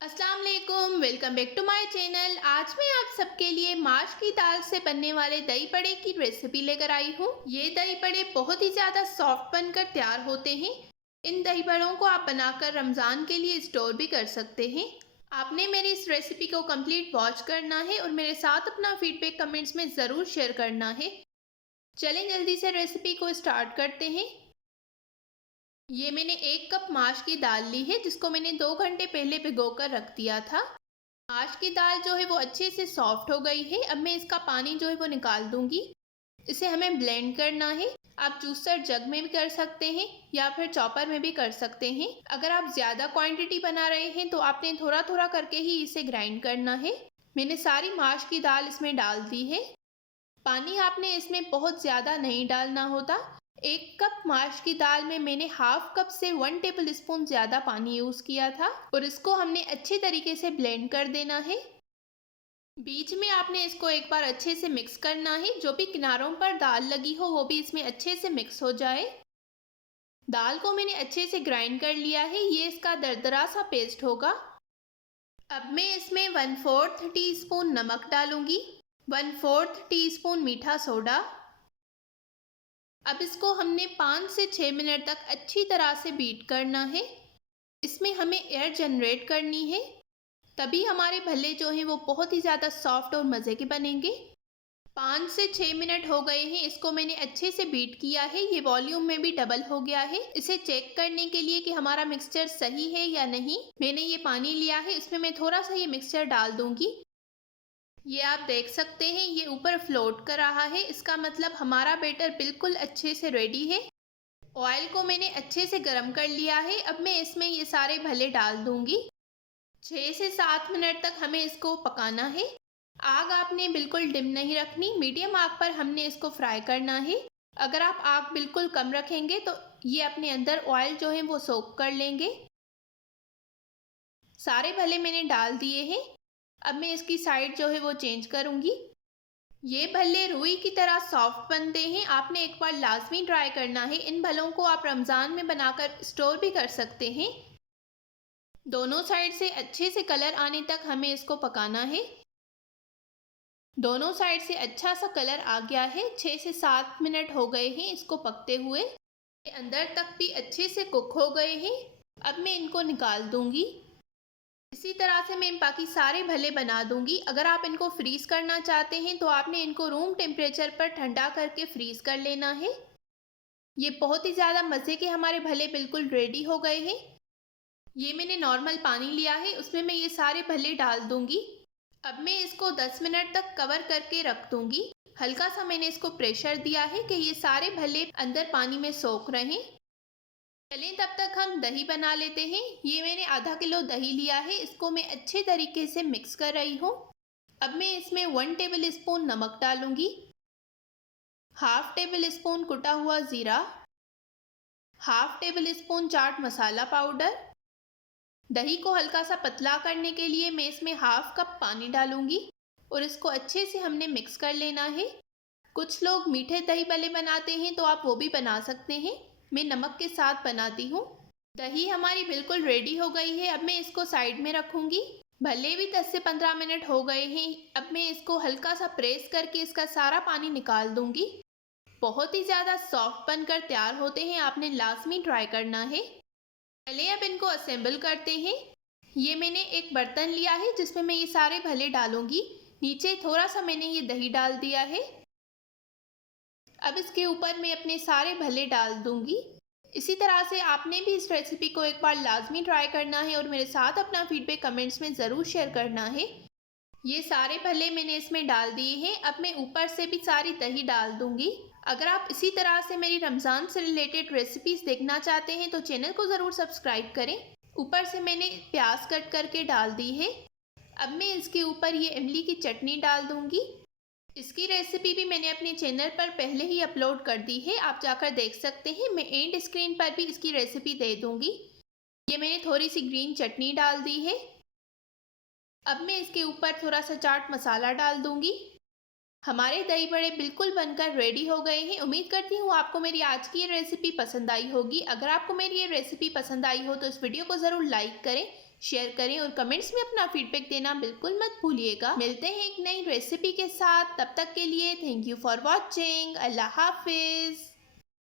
अस्सलाम वालेकुम, welcome back to my channel. आज मैं आप सबके लिए माश की दाल से बनने वाले दही बड़े की रेसिपी लेकर आई हूँ। ये दही बड़े बहुत ही ज़्यादा सॉफ्ट बनकर तैयार होते हैं। इन दही बड़ों को आप बनाकर रमज़ान के लिए स्टोर भी कर सकते हैं। आपने मेरी इस रेसिपी को कंप्लीट वॉच करना है और मेरे साथ अपना फीडबैक कमेंट्स में ज़रूर शेयर करना है। चलें जल्दी से रेसिपी को स्टार्ट करते हैं। ये मैंने 1 कप माश की दाल ली है, जिसको मैंने 2 घंटे पहले भिगोकर रख दिया था। माश की दाल जो है वो अच्छे से सॉफ्ट हो गई है। अब मैं इसका पानी जो है वो निकाल दूंगी। इसे हमें ब्लेंड करना है। आप जूसर जग में भी कर सकते हैं या फिर चॉपर में भी कर सकते हैं। अगर आप ज़्यादा क्वांटिटी बना रहे हैं तो आपने थोड़ा थोड़ा करके ही इसे ग्राइंड करना है। मैंने सारी माश की दाल इसमें डाल दी है। पानी आपने इसमें बहुत ज़्यादा नहीं डालना होता। 1 कप माश की दाल में मैंने हाफ कप से 1 टेबल स्पून ज़्यादा पानी यूज़ किया था और इसको हमने अच्छे तरीके से ब्लेंड कर देना है। बीच में आपने इसको एक बार अच्छे से मिक्स करना है। जो भी किनारों पर दाल लगी हो वो भी इसमें अच्छे से मिक्स हो जाए। दाल को मैंने अच्छे से ग्राइंड कर लिया है। ये इसका दरदरा सा पेस्ट होगा। अब मैं इसमें 1/4 टीस्पून नमक डालूंगी, 1/4 टीस्पून मीठा सोडा। अब इसको हमने 5 से 6 मिनट तक अच्छी तरह से बीट करना है। इसमें हमें एयर जनरेट करनी है, तभी हमारे भल्ले जो हैं वो बहुत ही ज़्यादा सॉफ्ट और मज़े के बनेंगे। 5 से 6 मिनट हो गए हैं। इसको मैंने अच्छे से बीट किया है। ये वॉल्यूम में भी डबल हो गया है। इसे चेक करने के लिए कि हमारा मिक्सचर सही है या नहीं, मैंने ये पानी लिया है, इसमें मैं थोड़ा सा ये मिक्सचर डाल दूंगी। ये आप देख सकते हैं, ये ऊपर फ्लोट कर रहा है। इसका मतलब हमारा बैटर बिल्कुल अच्छे से रेडी है। ऑयल को मैंने अच्छे से गर्म कर लिया है। अब मैं इसमें ये सारे भले डाल दूंगी। 6 से 7 मिनट तक हमें इसको पकाना है। आग आपने बिल्कुल डिम नहीं रखनी, मीडियम आग पर हमने इसको फ्राई करना है। अगर आप आग बिल्कुल कम रखेंगे तो ये अपने अंदर ऑयल जो है वो सोक कर लेंगे। सारे भले मैंने डाल दिए हैं। अब मैं इसकी साइड जो है वो चेंज करूंगी। ये भल्ले रुई की तरह सॉफ्ट बनते हैं। आपने एक बार लाजमी ट्राई करना है। इन भलों को आप रमज़ान में बनाकर स्टोर भी कर सकते हैं। दोनों साइड से अच्छे से कलर आने तक हमें इसको पकाना है। दोनों साइड से अच्छा सा कलर आ गया है। 6 से 7 मिनट हो गए हैं इसको पकते हुए। ये अंदर तक भी अच्छे से कुक हो गए हैं। अब मैं इनको निकाल दूंगी। इसी तरह से मैं बाकी सारे भले बना दूंगी। अगर आप इनको फ्रीज करना चाहते हैं तो आपने इनको रूम टेम्परेचर पर ठंडा करके फ्रीज कर लेना है। ये बहुत ही ज़्यादा मज़े के हमारे भले बिल्कुल रेडी हो गए हैं। ये मैंने नॉर्मल पानी लिया है, उसमें मैं ये सारे भले डाल दूंगी। अब मैं इसको 10 मिनट तक कवर करके रख दूंगी। हल्का सा मैंने इसको प्रेशर दिया है कि ये सारे भले अंदर पानी में सोख रहें। चलें तब तक हम दही बना लेते हैं। ये मैंने आधा किलो दही लिया है, इसको मैं अच्छे तरीके से मिक्स कर रही हूँ। अब मैं इसमें 1 टेबल स्पून नमक डालूंगी, हाफ टेबल स्पून कुटा हुआ ज़ीरा, half table spoon chaat masala powder. दही को हल्का सा पतला करने के लिए मैं इसमें हाफ कप पानी डालूंगी और इसको अच्छे से हमने मिक्स कर लेना है। कुछ लोग मीठे दही भल्ले बनाते हैं तो आप वो भी बना सकते हैं। मैं नमक के साथ बनाती हूँ। दही हमारी बिल्कुल रेडी हो गई है। अब मैं इसको साइड में रखूँगी। भले भी 10 से 15 मिनट हो गए हैं। अब मैं इसको हल्का सा प्रेस करके इसका सारा पानी निकाल दूँगी। बहुत ही ज़्यादा सॉफ्ट बनकर तैयार होते हैं, आपने लाजमी ट्राई करना है। चलिए अब इनको असेंबल करते हैं। ये मैंने एक बर्तन लिया है जिसमें मैं ये सारे भले डालूंगी। नीचे थोड़ा सा मैंने ये दही डाल दिया है। अब इसके ऊपर मैं अपने सारे भले डाल दूंगी। इसी तरह से आपने भी इस रेसिपी को एक बार लाजमी ट्राई करना है और मेरे साथ अपना फीडबैक कमेंट्स में ज़रूर शेयर करना है। ये सारे भले मैंने इसमें डाल दिए हैं। अब मैं ऊपर से भी सारी दही डाल दूंगी। अगर आप इसी तरह से मेरी रमज़ान से रिलेटेड रेसिपीज़ देखना चाहते हैं तो चैनल को ज़रूर सब्सक्राइब करें। ऊपर से मैंने प्याज कट करके डाल दी है। अब मैं इसके ऊपर ये इमली की चटनी डाल दूंगी। इसकी रेसिपी भी मैंने अपने चैनल पर पहले ही अपलोड कर दी है, आप जाकर देख सकते हैं। मैं एंड स्क्रीन पर भी इसकी रेसिपी दे दूंगी। ये मैंने थोड़ी सी ग्रीन चटनी डाल दी है। अब मैं इसके ऊपर थोड़ा सा चाट मसाला डाल दूंगी। हमारे दही बड़े बिल्कुल बनकर रेडी हो गए हैं। उम्मीद करती हूँ आपको मेरी आज की ये रेसिपी पसंद आई होगी। अगर आपको मेरी ये रेसिपी पसंद आई हो तो इस वीडियो को ज़रूर लाइक करें, शेयर करें और कमेंट्स में अपना फीडबैक देना बिल्कुल मत भूलिएगा। मिलते हैं एक नई रेसिपी के साथ, तब तक के लिए thank you for watching. Allah Hafiz.